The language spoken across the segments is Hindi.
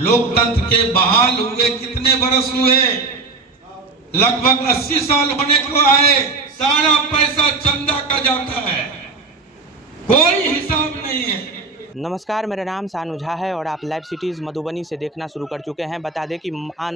लोकतंत्र के बहाल हुए कितने बरस हुए? लगभग 80 साल होने को आए। सारा पैसा चंदा का जाता है, कोई हिसाब नहीं है। नमस्कार, मेरा नाम सानू झा है और आप लाइव सिटीज़ मधुबनी से देखना शुरू कर चुके हैं। बता दें कि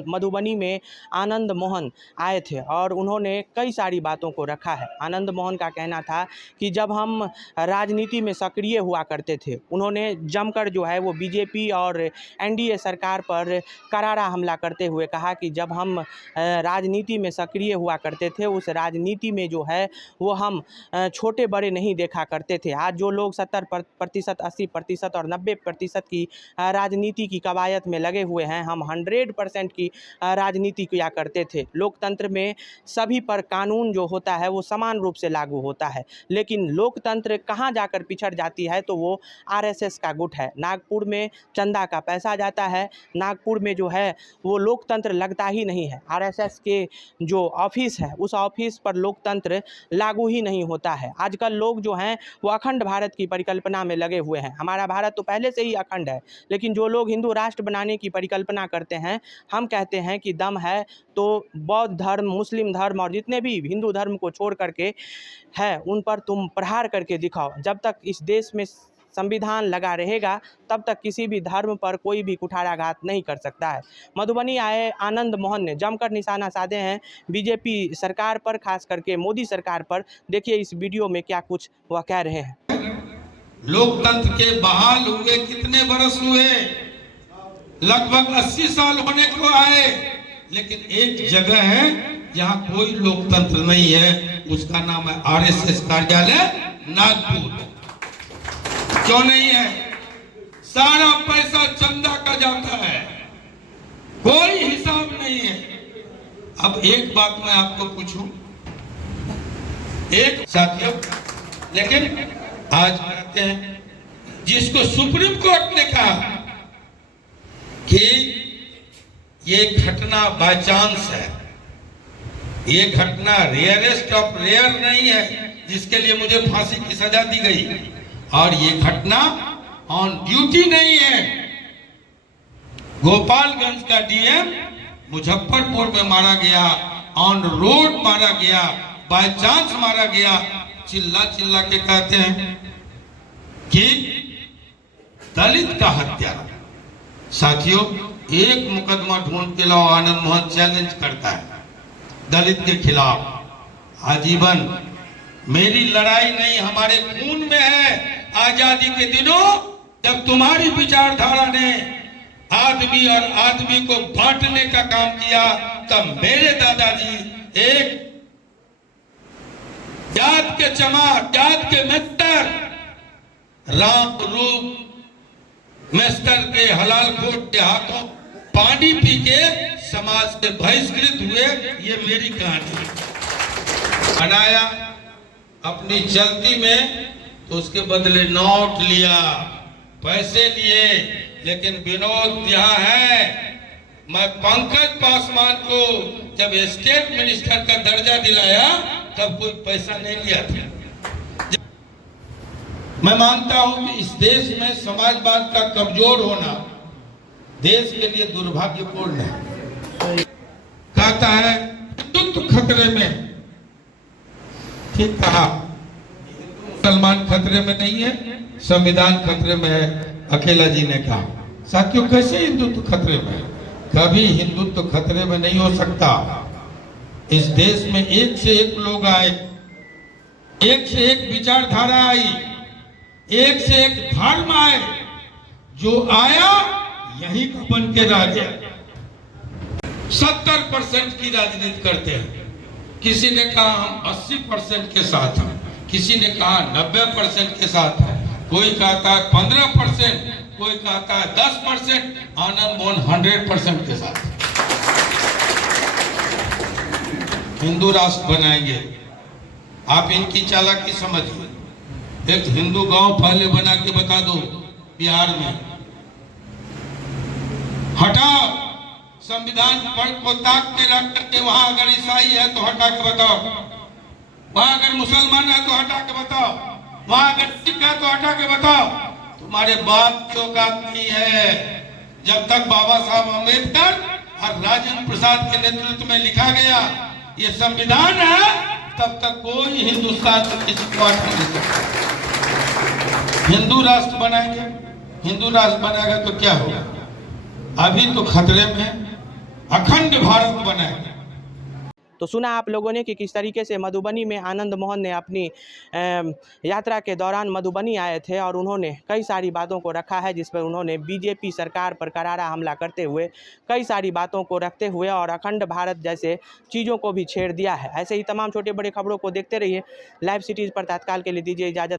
मधुबनी में आनंद मोहन आए थे और उन्होंने कई सारी बातों को रखा है। आनंद मोहन का कहना था कि जब हम राजनीति में सक्रिय हुआ करते थे, उन्होंने जमकर जो है वो बीजेपी और एनडीए सरकार पर करारा हमला करते हुए कहा कि जब हम राजनीति में सक्रिय हुआ करते थे, उस राजनीति में जो है वो हम छोटे बड़े नहीं देखा करते थे। आज जो लोग 70%, 80% और 90% की राजनीति की कवायद में लगे हुए हैं, हम 100% की राजनीति किया करते थे। लोकतंत्र में सभी पर कानून जो होता है वो समान रूप से लागू होता है, लेकिन लोकतंत्र कहाँ जाकर पिछड़ जाती है तो वो आरएसएस का गुट है। नागपुर में चंदा का पैसा जाता है, नागपुर में जो है वो लोकतंत्र लगता ही नहीं है। आरएसएस के जो ऑफिस है उस ऑफिस पर लोकतंत्र लागू ही नहीं होता है। आजकल लोग जो हैं वो अखंड भारत की परिकल्पना में लगे हुए हैं। हमारा भारत तो पहले से ही अखंड है, लेकिन जो लोग हिंदू राष्ट्र बनाने की परिकल्पना करते हैं, हम कहते हैं कि दम है तो बौद्ध धर्म, मुस्लिम धर्म और जितने भी हिंदू धर्म को छोड़ करके है उन पर तुम प्रहार करके दिखाओ। जब तक इस देश में संविधान लगा रहेगा तब तक किसी भी धर्म पर कोई भी कुठाराघात नहीं कर सकता है। मधुबनी आए आनंद मोहन ने जमकर निशाना साधे हैं बीजेपी सरकार पर, खास करके मोदी सरकार पर। देखिए इस वीडियो में क्या कुछ वह कह रहे हैं। लोकतंत्र के बहाल हुए कितने बरस हुए? लगभग 80 साल होने को आए, लेकिन एक जगह है जहां कोई लोकतंत्र नहीं है, उसका नाम है आरएसएस कार्यालय नागपुर। क्यों नहीं है? सारा पैसा चंदा का जाता है, कोई हिसाब नहीं है। अब एक बात मैं आपको पूछूं, एक साथियों, लेकिन आज कहते हैं जिसको सुप्रीम कोर्ट ने कहा कि ये घटना बाय चांस है, ये घटना रेयरेस्ट ऑफ रेयर नहीं है जिसके लिए मुझे फांसी की सजा दी गई, और ये घटना ऑन ड्यूटी नहीं है। गोपालगंज का डीएम मुजफ्फरपुर में मारा गया, ऑन रोड मारा गया, बाय चांस मारा गया। चिल्ला चिल्ला के कहते हैं कि दलित का हत्या। साथियों, एक मुकदमा ढूंढ के लाओ, आनंद मोहन चैलेंज करता है दलित के खिलाफ आजीवन। मेरी लड़ाई नहीं, हमारे खून में है। आजादी के दिनों जब तुम्हारी विचारधारा ने आदमी और आदमी को बांटने का काम किया, तब मेरे दादाजी एक जात के चमार, जात के मित्र, राम रूप मेस्टर के हलाल खोट के हाथों पानी पी के समाज से बहिष्कृत हुए। ये मेरी कहानी बनाया अपनी चलती में, तो उसके बदले नोट लिया, पैसे लिए। लेकिन विनोद यहाँ है, मैं पंकज पासवान को जब स्टेट मिनिस्टर का दर्जा दिलाया तब कोई पैसा नहीं लिया था। मैं मानता हूं कि इस देश में समाजवाद का कमजोर होना देश के लिए दुर्भाग्यपूर्ण है। कहता है हिंदुत्व खतरे में, ठीक कहा, मुसलमान खतरे में नहीं है, संविधान खतरे में है, अकेला जी ने कहा। साथियों, कैसे हिंदुत्व खतरे में है? कभी हिंदुत्व खतरे में नहीं हो सकता। इस देश में एक से एक लोग आए, एक से एक विचारधारा आई, एक से एक धर्म आए, जो आया यही का बन के रह गया। 70% की राजनीति करते हैं। किसी ने कहा हम 80% के साथ हैं, किसी ने कहा 90% के साथ है, कोई कहता है 15%, कोई कहता है 10%। आनंद मोहन 100% के साथ हिंदू राष्ट्र बनाएंगे। आप इनकी चालाकी समझिए। एक हिंदू गांव पहले बना के बता दो बिहार में, हटाओ संविधान पर को ताक के रख करके, वहां अगर ईसाई है तो हटा के बताओ, वहां अगर मुसलमान है तो हटा के बताओ, वहां अगर सिख है तो हटा के बताओ। तुम्हारे बाप की औकात नहीं है जब तक बाबा साहब अम्बेडकर और राजेंद्र प्रसाद के नेतृत्व में लिखा गया ये संविधान है, तब तक कोई हिंदुस्तान को किसी को हटा नहीं सकता। हिंदू राष्ट्र बनाएंगे, हिंदू राष्ट्र बनाएगा तो क्या होगा? अभी तो खतरे में अखंड भारत बनाएगा। तो सुना आप लोगों ने कि किस तरीके से मधुबनी में आनंद मोहन ने अपनी यात्रा के दौरान मधुबनी आए थे और उन्होंने कई सारी बातों को रखा है, जिस पर उन्होंने बीजेपी सरकार पर करारा हमला करते हुए कई सारी बातों को रखते हुए और अखंड भारत जैसे चीज़ों को भी छेड़ दिया है। ऐसे ही तमाम छोटे बड़े खबरों को देखते रहिए। लाइव सिटीज़ पर तत्काल के लिए दीजिए इजाज़त।